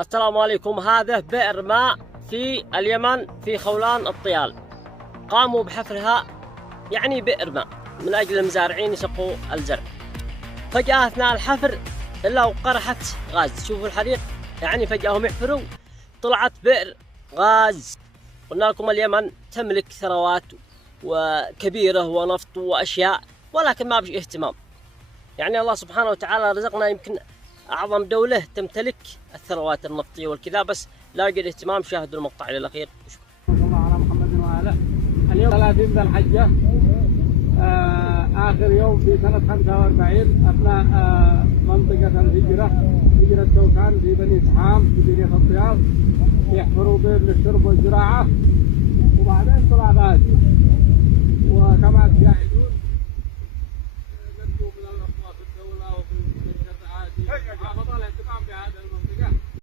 السلام عليكم. هذا بئر ماء في اليمن في خولان الطيال، قاموا بحفرها يعني بئر ماء من أجل المزارعين يسقوا الزرع. فجأة أثناء الحفر إلا وقرحت غاز. شوفوا الحريق، يعني فجأة هم يحفروا طلعت بئر غاز. قلنا لكم اليمن تملك ثروات وكبيرة ونفط وأشياء، ولكن ما بش اهتمام. يعني الله سبحانه وتعالى رزقنا يمكن أعظم دولة تمتلك الثروات النفطية والكذا، بس لا يوجد اهتمام. شاهدوا المقطع إلى الأخير. صلى الله على محمد وآله. اليوم 30 ذي الحجة، آخر يوم في سنة 45 أثناء منطقة الهجرة، هجرة توكان في بني سحام في قرية الطيال، يحفروا بئر للشرب والزراعة، وبعدين طلع غاز. وكما